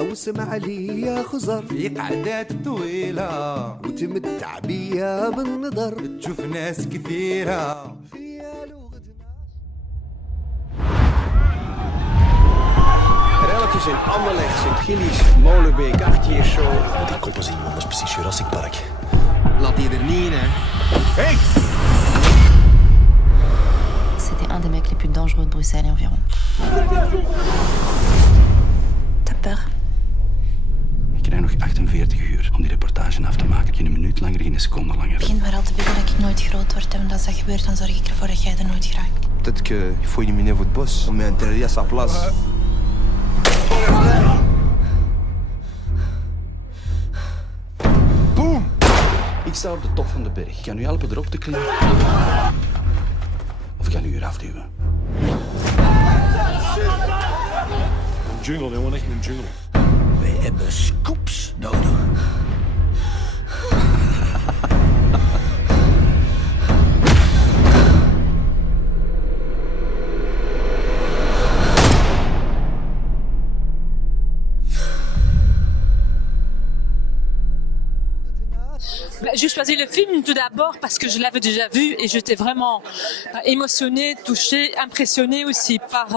واسمع لي يا خزر في قعدات طويلة وتمتع بيا بالنظر تشوف ناس كثيرة فيا لغتنا. Relletjes in Anderlecht, Sint-Gillies, Molenbeek, Artiershow. Die koppen zien, man, dat is precies Jurassic Park. Laat die er niet in, hè. Hey! C'était un des mecs les plus dangereux de Bruxelles et environ. T'as peur? Ik krijg nog 48 uur om die reportage af te maken. Geen minuut langer, geen seconde langer. Het begint maar al te bidden dat ik nooit groot word. En als dat gebeurt, dan zorg ik ervoor dat jij er nooit geraakt. Peut-être qu'il faut éliminer votre boss. On met un terrier à sa place. Boom! Ik sta op de top van de berg. Ik kan u helpen erop te klimmen. Of ik kan u hier afduwen. Jungle, jongen, echt een jungle. Wij hebben scoops nodig. J'ai choisi le film tout d'abord parce que je l'avais déjà vu et j'étais vraiment émotionnée, touchée, impressionnée aussi par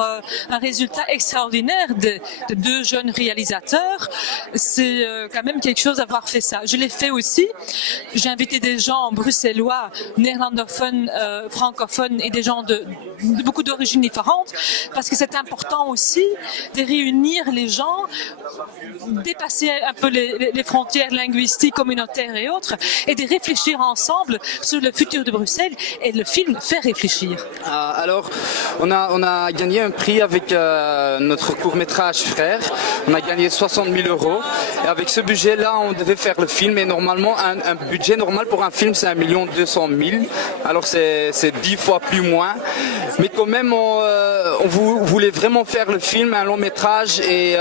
un résultat extraordinaire de deux jeunes réalisateurs. C'est quand même quelque chose d'avoir fait ça. Je l'ai fait aussi. J'ai invité des gens bruxellois, néerlandophones, francophones et des gens de beaucoup d'origines différentes parce que c'est important aussi de réunir les gens, dépasser un peu les frontières linguistiques, communautaires et autres et de réfléchir ensemble sur le futur de Bruxelles et le film fait réfléchir. Alors, on a gagné un prix avec notre court-métrage Frères. On a gagné 60 000 €. Et avec ce budget-là, on devait faire le film. Et normalement, un budget normal pour un film, c'est 1 200 000. Alors, c'est 10 fois plus moins. Mais quand même, on voulait vraiment faire le film, un long métrage. Et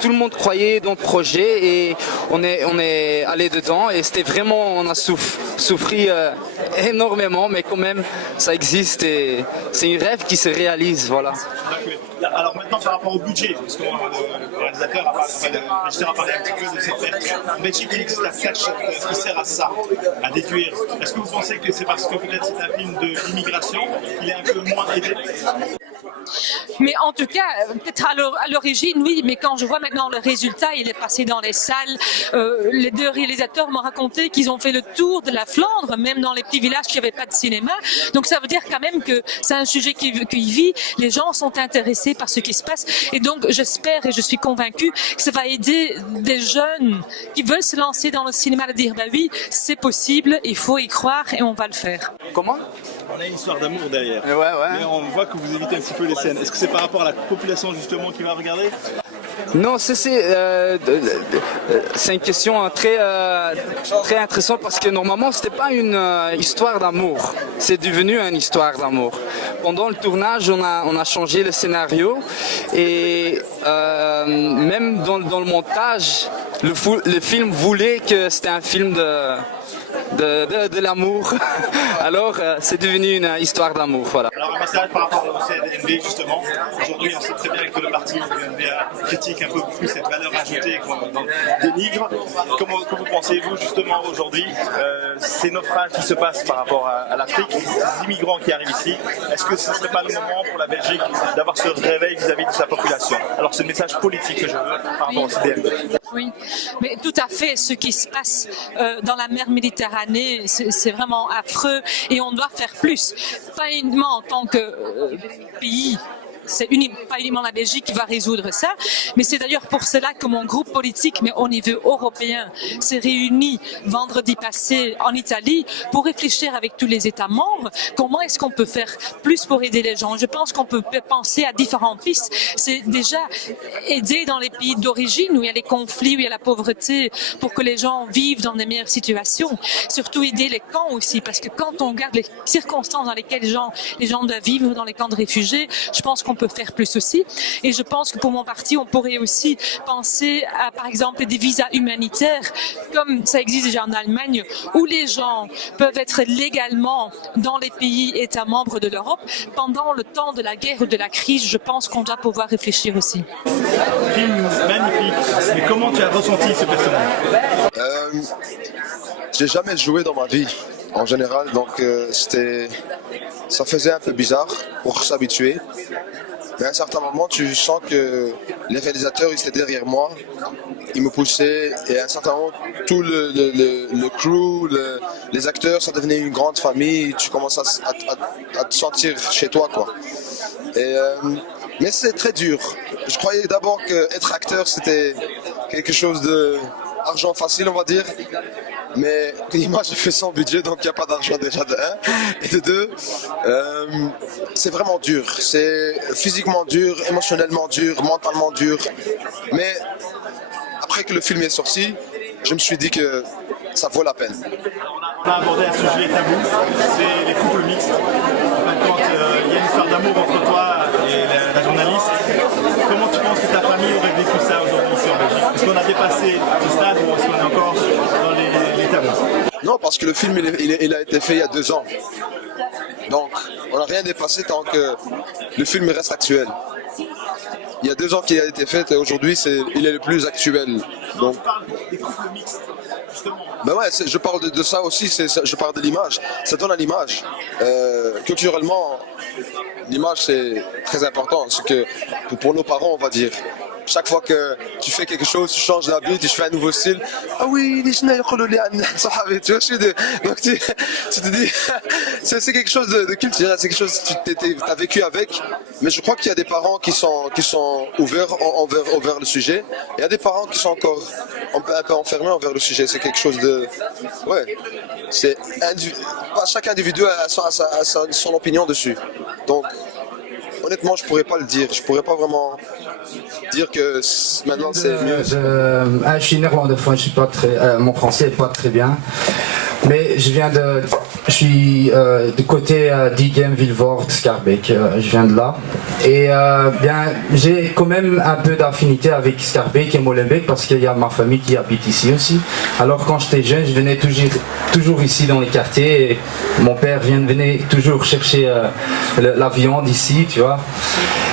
tout le monde croyait dans le projet. Et on est allé dedans. Et c'était vraiment, on a souffert énormément, mais quand même, ça existe et c'est un rêve qui se réalise, voilà. Alors maintenant, par rapport au budget, parce que le réalisateur le régisseur a parlé un petit peu de cette perte. En Belgique, il existe la catch qui sert à ça, à déduire. Est-ce que vous pensez que c'est parce que peut-être c'est un film d'immigration qu'il est un peu moins aidé? Mais en tout cas, peut-être à l'origine, oui, mais quand je vois maintenant le résultat, il est passé dans les salles. Les deux réalisateurs m'ont raconté qu'ils ont fait le tour de la Flandre, même dans les petits villages qui n'avaient pas de cinéma. Donc ça veut dire quand même que c'est un sujet qui vit, les gens sont intéressés par ce qui se passe. Et donc j'espère et je suis convaincue que ça va aider des jeunes qui veulent se lancer dans le cinéma à dire, bah oui, c'est possible, il faut y croire et on va le faire. Comment? On a une histoire d'amour derrière. Ouais. Mais on voit que vous évitez un petit peu les scènes. Est-ce que c'est par rapport à la population justement qui va regarder? Non, c'est une question très intéressante parce que normalement c'était pas une histoire d'amour, c'est devenu une histoire d'amour. Pendant le tournage, on a changé le scénario et même dans le montage, le film voulait que c'était un film de l'amour. Alors c'est devenu une histoire d'amour, voilà. Alors un message par rapport au CNV justement. Aujourd'hui on sait très bien que le parti critique un peu plus cette valeur ajoutée qu'on dénigre. Comment pensez-vous justement aujourd'hui ces naufrages qui se passent par rapport à l'Afrique, ces immigrants qui arrivent ici, est-ce que ce ne serait pas le moment pour la Belgique d'avoir ce réveil vis-à-vis de sa population? Alors c'est le message politique que je veux par rapport au CNV. Oui, mais tout à fait, ce qui se passe dans la mer Méditerranée, c'est vraiment affreux et on doit faire plus. Pas uniquement en tant que pays. C'est pas uniquement la Belgique qui va résoudre ça, mais c'est d'ailleurs pour cela que mon groupe politique, mais au niveau européen, s'est réuni vendredi passé en Italie pour réfléchir avec tous les États membres comment est-ce qu'on peut faire plus pour aider les gens. Je pense qu'on peut penser à différentes pistes. C'est déjà aider dans les pays d'origine où il y a les conflits, où il y a la pauvreté, pour que les gens vivent dans des meilleures situations. Surtout aider les camps aussi, parce que quand on regarde les circonstances dans lesquelles les gens doivent vivre dans les camps de réfugiés, je pense qu'on peut faire plus aussi. Et je pense que pour mon parti, on pourrait aussi penser à, par exemple, des visas humanitaires, comme ça existe déjà en Allemagne, où les gens peuvent être légalement dans les pays États membres de l'Europe pendant le temps de la guerre ou de la crise. Je pense qu'on doit pouvoir réfléchir aussi. Film magnifique, mais comment tu as ressenti ce personnage? J'ai jamais joué dans ma vie, en général, donc ça faisait un peu bizarre pour s'habituer. Mais à un certain moment, tu sens que les réalisateurs, ils étaient derrière moi, ils me poussaient, et à un certain moment, tout le crew, les acteurs, ça devenait une grande famille, tu commences à te sentir chez toi, quoi. Mais c'est très dur. Je croyais d'abord qu'être acteur, c'était quelque chose d'argent facile, on va dire. Mais l'image fait son budget, donc il n'y a pas d'argent déjà de 1. Et de 2, c'est vraiment dur. C'est physiquement dur, émotionnellement dur, mentalement dur. Mais après que le film est sorti, je me suis dit que ça vaut la peine. On a abordé un sujet tabou, c'est les couples mixtes. Quand il y a une histoire d'amour entre toi et la journaliste, comment tu penses que ta famille aurait vécu ça aujourd'hui ici en Belgique? Est-ce qu'on a dépassé ce stade ou est-ce qu'on est encore dans les tabous? Non, parce que le film il a été fait il y a 2 ans. Donc on n'a rien dépassé tant que le film reste actuel. Il y a 2 ans qu'il a été fait et aujourd'hui il est le plus actuel. Donc, tu parles des couples mixtes, justement. Ben ouais, je parle de ça aussi, je parle de l'image. Ça donne à l'image. Culturellement, l'image c'est très important. C'est que pour nos parents, on va dire. Chaque fois que tu fais quelque chose, tu changes d'habit, tu fais un nouveau style. Ah oui, les gens tu vois, donc tu te dis, c'est quelque chose de culturel, c'est quelque chose que tu as vécu avec. Mais je crois qu'il y a des parents qui sont ouverts envers le sujet. Il y a des parents qui sont encore un peu enfermés envers le sujet. C'est quelque chose de, ouais, chaque individu a son opinion dessus. Donc honnêtement, je pourrais pas le dire. Je pourrais pas vraiment dire que maintenant c'est mieux. Je suis néerlandophone, je suis pas très, mon français est pas très bien, mais je suis du côté d'Igem, Vilvoorde, Schaerbeek. Je viens de là, et bien j'ai quand même un peu d'affinité avec Schaerbeek et Molenbeek parce qu'il y a ma famille qui habite ici aussi. Alors quand j'étais jeune, je venais toujours ici dans les quartiers. Et mon père venait toujours chercher la viande ici, tu vois.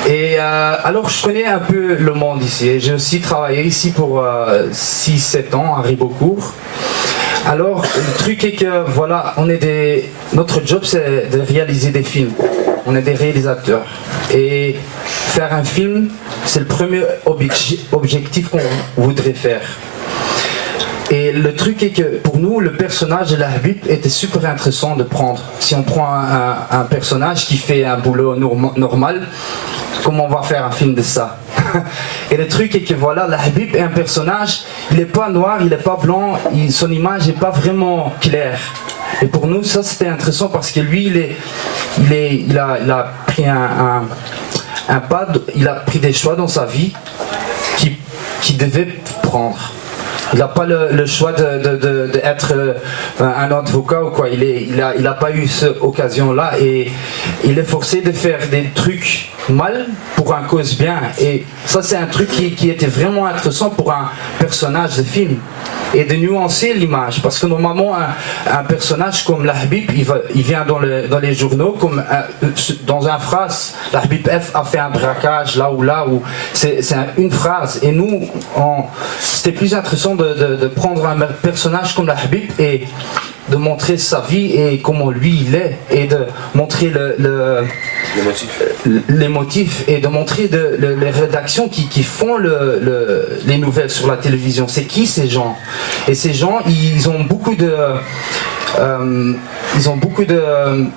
Et alors je connais un peu le monde ici. J'ai aussi travaillé ici pour 6-7 ans à Ribeaucourt. Alors le truc est que voilà, notre job c'est de réaliser des films. On est des réalisateurs. Et faire un film, c'est le premier objectif qu'on voudrait faire. Et le truc est que pour nous, le personnage de Lahbib était super intéressant de prendre. Si on prend un personnage qui fait un boulot normal, comment on va faire un film de ça? Et le truc est que voilà, Lahbib est un personnage, il n'est pas noir, il n'est pas blanc, son image n'est pas vraiment claire. Et pour nous, ça c'était intéressant parce que lui, il a pris il a pris des choix dans sa vie qu'il devait prendre. Il n'a pas le choix d'être un avocat ou quoi. Il a pas eu cette occasion-là et il est forcé de faire des trucs mal pour un cause bien. Et ça, c'est un truc qui était vraiment intéressant pour un personnage de film. Et de nuancer l'image, parce que normalement un personnage comme Lahbib, il vient dans les journaux comme dans une phrase. Lahbib F a fait un braquage là ou c'est une phrase. Et nous, c'était plus intéressant de prendre un personnage comme Lahbib et de montrer sa vie et comment lui il est, et de montrer les motifs et de montrer les rédactions qui font les nouvelles sur la télévision. C'est qui ces gens? Et ces gens, ils ont beaucoup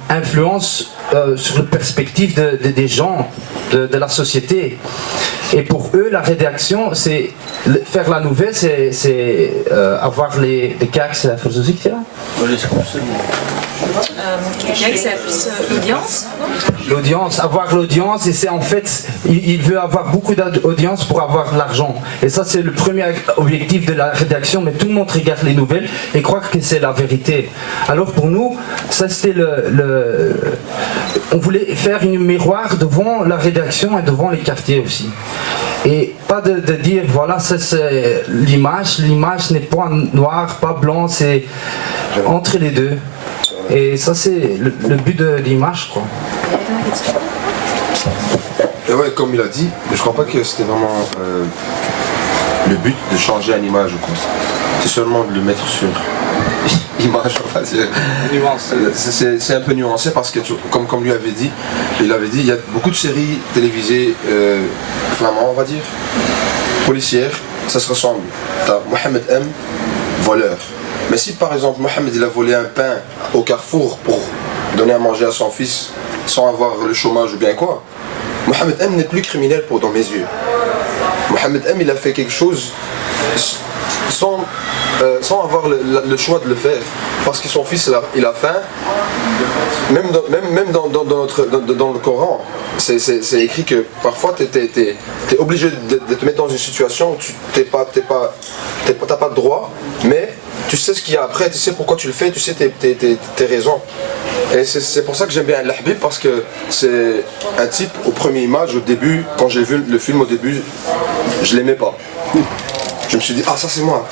d'influence sur la perspective des gens, de la société. Et pour eux, la rédaction, c'est faire la nouvelle, c'est avoir des kaks, C'est plus l'audience. L'audience, avoir l'audience, et c'est en fait, il veut avoir beaucoup d'audience pour avoir de l'argent. Et ça, c'est le premier objectif de la rédaction, mais tout le monde regarde les nouvelles et croit que c'est la vérité. Alors pour nous, ça c'était on voulait faire une miroir devant la rédaction et devant les quartiers aussi. Et pas de dire, voilà, ça c'est l'image n'est pas noir, pas blanc, c'est entre les deux. Et ça c'est le but de l'image, quoi. Et ouais, comme il a dit, je crois pas que c'était vraiment le but de changer une image ou quoi. C'est seulement de le mettre sur image, on va dire. C'est un peu nuancé parce que, comme lui avait dit, il y a beaucoup de séries télévisées flamandes, on va dire, policières, ça se ressemble. T'as Mohamed M, voleur. Mais si par exemple Mohamed il a volé un pain au carrefour pour donner à manger à son fils sans avoir le chômage ou bien quoi, Mohamed M n'est plus criminel dans mes yeux. Mohamed M il a fait quelque chose sans avoir le choix de le faire, parce que son fils il a faim. Même dans le Coran, c'est écrit que parfois tu es obligé de te mettre dans une situation où tu n'as pas de droit, mais tu sais ce qu'il y a après, tu sais pourquoi tu le fais, tu sais tes raisons. Et c'est pour ça que j'aime bien Al-Habib, parce que c'est un type, au premier image, au début, quand j'ai vu le film au début, je l'aimais pas. Je me suis dit, ah ça c'est moi.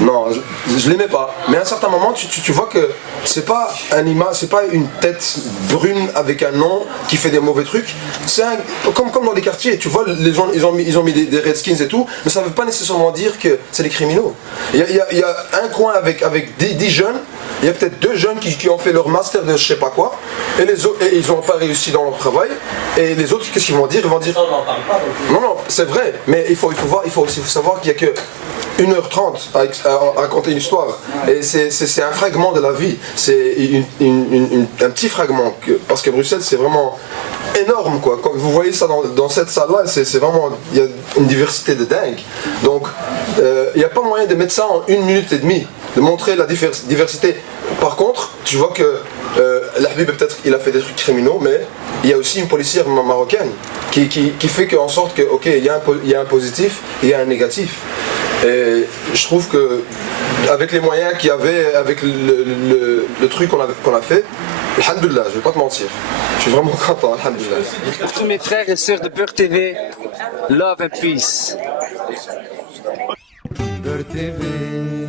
Non, je l'aimais pas. Mais à un certain moment, tu vois que c'est pas c'est pas une tête brune avec un nom qui fait des mauvais trucs. C'est comme dans les quartiers, tu vois, les gens ils ont mis des redskins et tout, mais ça veut pas nécessairement dire que c'est des criminels. Il y a un coin avec 10 jeunes, il y a peut-être 2 jeunes qui ont fait leur master de je sais pas quoi, et les autres, et ils ont pas réussi dans leur travail, et les autres qu'est-ce qu'ils vont dire? Ils vont dire non, c'est vrai, mais il faut aussi savoir qu'il y a que 1h30 à raconter une histoire, et c'est un fragment de la vie, c'est un petit fragment, parce que Bruxelles c'est vraiment énorme quoi. Quand vous voyez ça dans cette salle là, c'est vraiment, il y a une diversité de dingue, donc il n'y a pas moyen de mettre ça en 1 minute et demie, de montrer la diversité. Par contre tu vois que L'Habib peut-être il a fait des trucs criminels, mais il y a aussi une policière marocaine qui fait en sorte que ok, il y a un positif, il y a un négatif. Et je trouve que avec les moyens qu'il y avait, avec le truc qu'on a fait, alhamdoulilah, je vais pas te mentir, je suis vraiment content, alhamdoulilah. Pour tous mes frères et sœurs de Beurre TV, love and peace. Beurre TV.